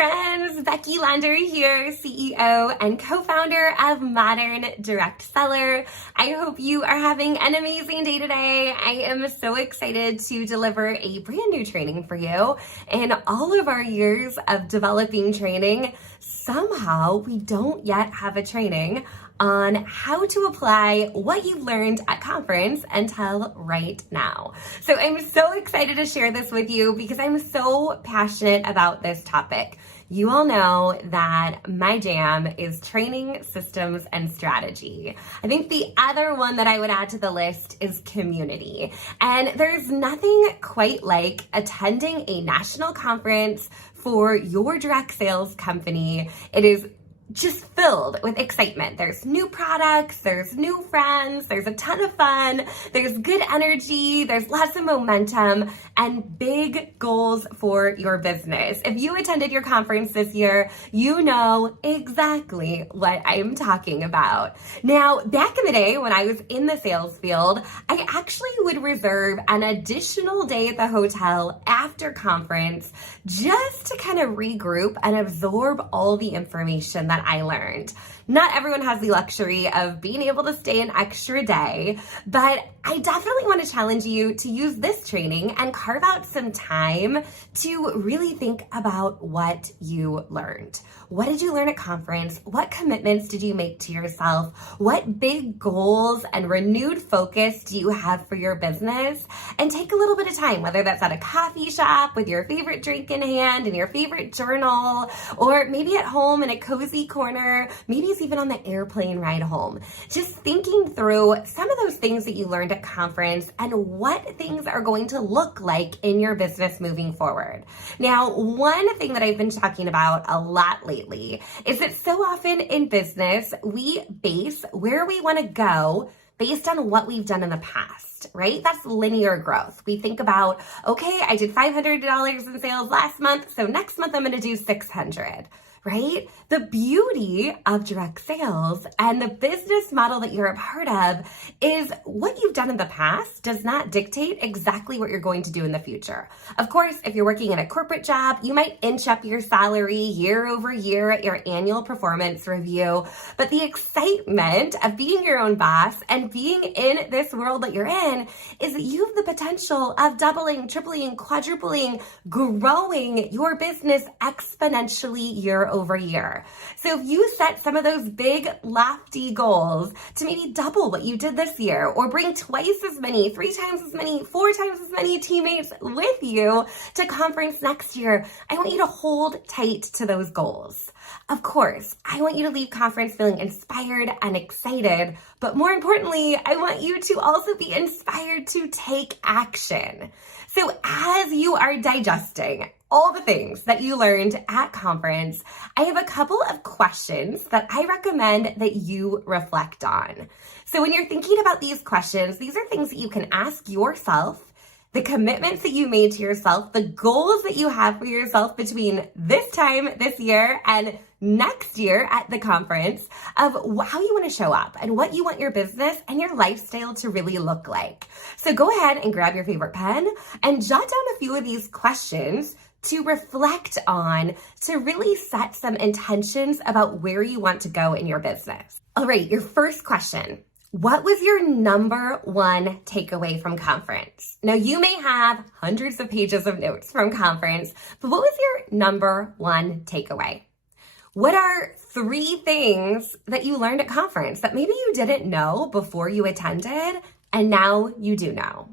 friends, Becky Landry here, CEO and co-founder of Modern Direct Seller. I hope you are having an amazing day today. I am so excited to deliver a brand new training for you. In all of our years of developing training, somehow we don't yet have a training on how to apply what you've learned at conference until right now. So I'm so excited to share this with you because I'm so passionate about this topic. You all know that my jam is training, systems, and strategy. I think the other one that I would add to the list is community. And there's nothing quite like attending a national conference for your direct sales company. It is just filled with excitement. There's new products, there's new friends, there's a ton of fun, there's good energy, there's lots of momentum, and big goals for your business. If you attended your conference this year, you know exactly what I'm talking about. Now, back in the day when I was in the sales field, I actually would reserve an additional day at the hotel after conference just to kind of regroup and absorb all the information that I learned. Not everyone has the luxury of being able to stay an extra day, but I definitely want to challenge you to use this training and carve out some time to really think about what you learned. What did you learn at conference? What commitments did you make to yourself? What big goals and renewed focus do you have for your business? And take a little bit of time, whether that's at a coffee shop with your favorite drink in hand and your favorite journal, or maybe at home in a cozy corner, maybe it's even on the airplane ride home. Just thinking through some of those things that you learned at conference and what things are going to look like in your business moving forward. Now, one thing that I've been talking about a lot lately is that so often in business, we base where we want to go based on what we've done in the past, right? That's linear growth. We think about, okay, I did $500 in sales last month, so next month I'm going to do 600. Right? The beauty of direct sales and the business model that you're a part of is what you've done in the past does not dictate exactly what you're going to do in the future. Of course, if you're working in a corporate job, you might inch up your salary year over year at your annual performance review. But the excitement of being your own boss and being in this world that you're in is that you have the potential of doubling, tripling, quadrupling, growing your business exponentially year over year. So if you set some of those big lofty goals to maybe double what you did this year, or bring twice as many, 3 times as many, 4 times as many teammates with you to conference next year, I want you to hold tight to those goals. Of course, I want you to leave conference feeling inspired and excited, but more importantly, I want you to also be inspired to take action. So as you are digesting all the things that you learned at conference, I have a couple of questions that I recommend that you reflect on. So when you're thinking about these questions, these are things that you can ask yourself, the commitments that you made to yourself, the goals that you have for yourself between this time this year and next year at the conference, of how you want to show up and what you want your business and your lifestyle to really look like. So go ahead and grab your favorite pen and jot down a few of these questions to reflect on, to really set some intentions about where you want to go in your business. All right, your first question. What was your number one takeaway from conference? Now, you may have hundreds of pages of notes from conference, but what was your number one takeaway? What are 3 things that you learned at conference that maybe you didn't know before you attended and now you do know?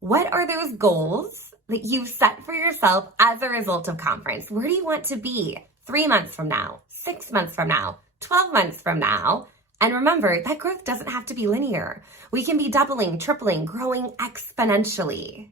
What are those goals that you've set for yourself as a result of conference? Where do you want to be 3 months from now, 6 months from now, 12 months from now? And remember, that growth doesn't have to be linear. We can be doubling, tripling, growing exponentially.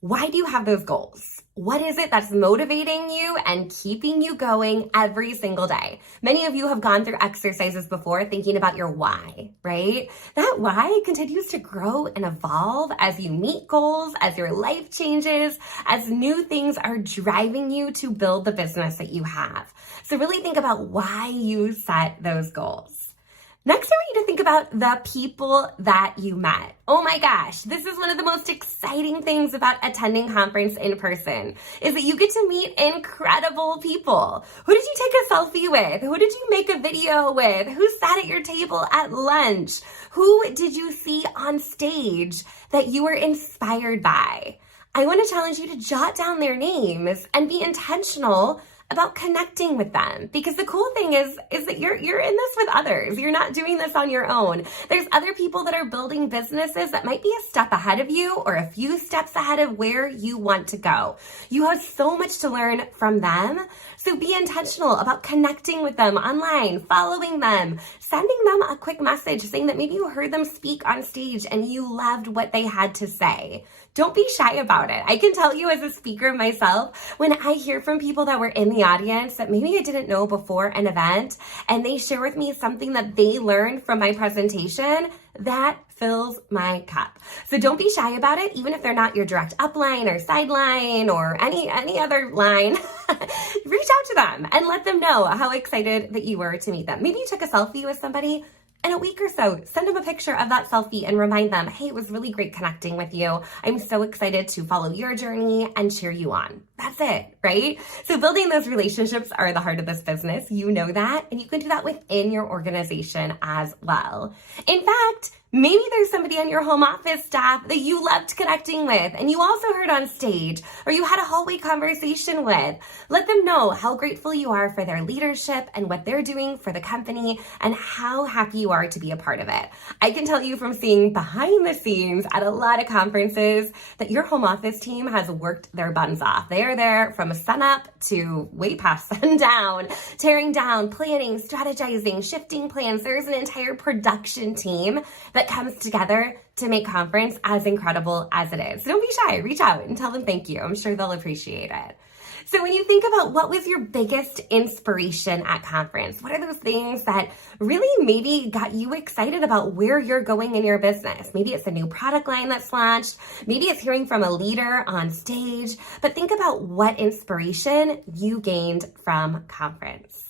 Why do you have those goals? What is it that's motivating you and keeping you going every single day? Many of you have gone through exercises before thinking about your why, right? That why continues to grow and evolve as you meet goals, as your life changes, as new things are driving you to build the business that you have. So really think about why you set those goals. Next, I want you to think about the people that you met. Oh my gosh, this is one of the most exciting things about attending conference in person, is that you get to meet incredible people. Who did you take a selfie with? Who did you make a video with? Who sat at your table at lunch? Who did you see on stage that you were inspired by? I want to challenge you to jot down their names and be intentional about connecting with them, because the cool thing is that you're in this with others. You're not doing this on your own. There's other people that are building businesses that might be a step ahead of you or a few steps ahead of where you want to go. You have so much to learn from them. So be intentional about connecting with them online, following them, sending them a quick message saying that maybe you heard them speak on stage and you loved what they had to say. Don't be shy about it. I can tell you as a speaker myself, when I hear from people that were in the audience that maybe I didn't know before an event, and they share with me something that they learned from my presentation, that fills my cup. So don't be shy about it, even if they're not your direct upline or sideline or any other line. Reach out to them and let them know how excited that you were to meet them. Maybe you took a selfie with somebody. In a week or so, send them a picture of that selfie and remind them, hey, it was really great connecting with you. I'm so excited to follow your journey and cheer you on. That's it, right? So building those relationships are the heart of this business. You know that, and you can do that within your organization as well. In fact, maybe there's somebody on your home office staff that you loved connecting with and you also heard on stage, or you had a hallway conversation with. Let them know how grateful you are for their leadership and what they're doing for the company and how happy you are to be a part of it. I can tell you from seeing behind the scenes at a lot of conferences that your home office team has worked their buns off. They are there from sunup to way past sundown, tearing down, planning, strategizing, shifting plans. There's an entire production team that comes together to make conference as incredible as it is. So don't be shy, reach out and tell them thank you. I'm sure they'll appreciate it. So when you think about what was your biggest inspiration at conference, what are those things that really maybe got you excited about where you're going in your business? Maybe it's a new product line that's launched. Maybe it's hearing from a leader on stage. But think about what inspiration you gained from conference.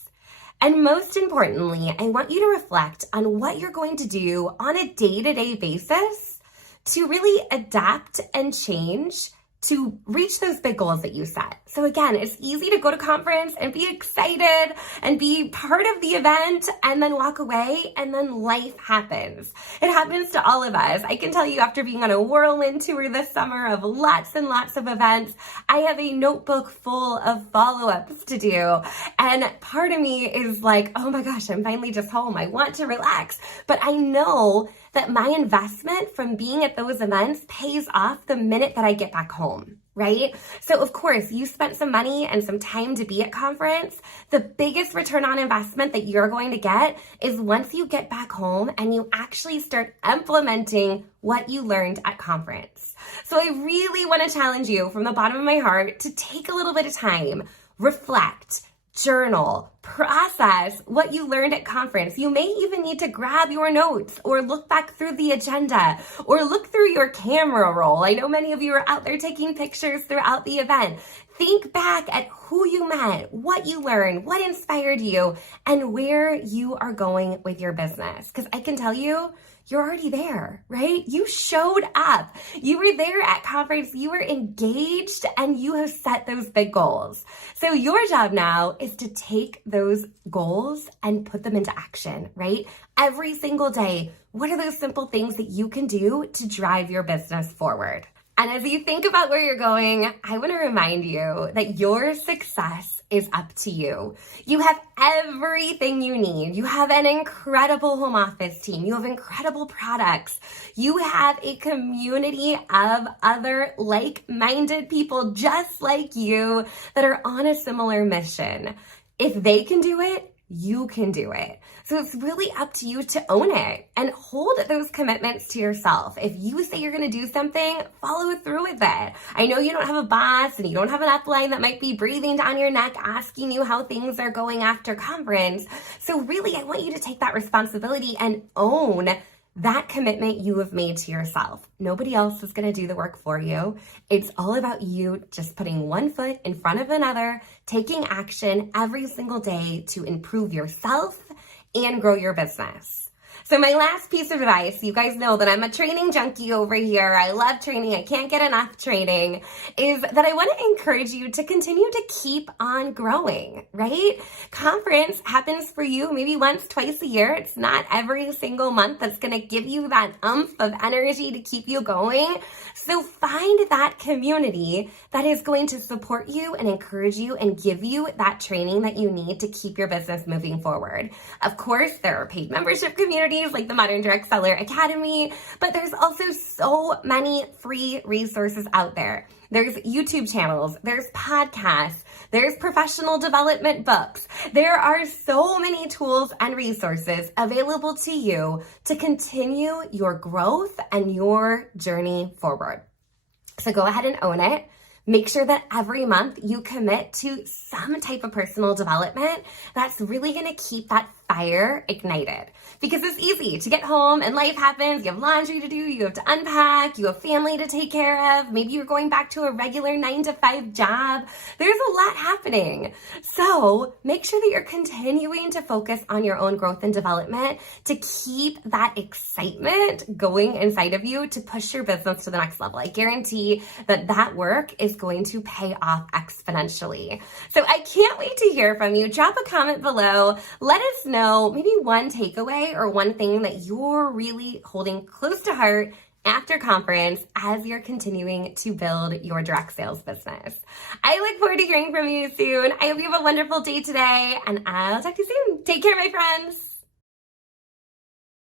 And most importantly, I want you to reflect on what you're going to do on a day-to-day basis to really adapt and change to reach those big goals that you set. So again, it's easy to go to conference and be excited and be part of the event and then walk away, and then life happens. It happens to all of us. I can tell you, after being on a whirlwind tour this summer of lots and lots of events, I have a notebook full of follow-ups to do. And part of me is like, oh my gosh, I'm finally just home. I want to relax. But I know that my investment from being at those events pays off the minute that I get back home, right? So of course, you spent some money and some time to be at conference. The biggest return on investment that you're going to get is once you get back home and you actually start implementing what you learned at conference. So I really want to challenge you from the bottom of my heart to take a little bit of time, reflect, journal, process what you learned at conference. You may even need to grab your notes or look back through the agenda or look through your camera roll. I know many of you are out there taking pictures throughout the event. Think back at who you met, what you learned, what inspired you, and where you are going with your business. Because I can tell you, you're already there, right? You showed up. You were there at conference. You were engaged and you have set those big goals. So your job now is to take those goals and put them into action, right? Every single day, what are those simple things that you can do to drive your business forward? And as you think about where you're going, I want to remind you that your success is up to you. You have everything you need. You have an incredible home office team. You have incredible products. You have a community of other like-minded people just like you that are on a similar mission. If they can do it, you can do it. So it's really up to you to own it and hold those commitments to yourself. If you say you're going to do something, follow through with it. I know you don't have a boss and you don't have an upline that might be breathing down your neck asking you how things are going after conference. So really, I want you to take that responsibility and own that commitment you have made to yourself. Nobody else is going to do the work for you. It's all about you just putting one foot in front of another, taking action every single day to improve yourself and grow your business. So my last piece of advice, you guys know that I'm a training junkie over here. I love training. I can't get enough training, is that I want to encourage you to continue to keep on growing, right? Conference happens for you maybe once, twice a year. It's not every single month that's going to give you that oomph of energy to keep you going. So find that community that is going to support you and encourage you and give you that training that you need to keep your business moving forward. Of course, there are paid membership communities like the Modern Direct Seller Academy, but there's also so many free resources out there. There's YouTube channels, there's podcasts, there's professional development books. There are so many tools and resources available to you to continue your growth and your journey forward. So go ahead and own it. Make sure that every month you commit to some type of personal development that's really going to keep that fire ignited. Because it's easy to get home and life happens. You have laundry to do, you have to unpack, you have family to take care of. Maybe you're going back to a regular 9-to-5 job. There's a lot happening. So make sure that you're continuing to focus on your own growth and development to keep that excitement going inside of you to push your business to the next level. I guarantee that that work is going to pay off exponentially. So I can't wait to hear from you. Drop a comment below. Let us know maybe one takeaway or one thing that you're really holding close to heart after conference as you're continuing to build your direct sales business. I look forward to hearing from you soon. I hope you have a wonderful day today, and I'll talk to you soon. Take care, my friends.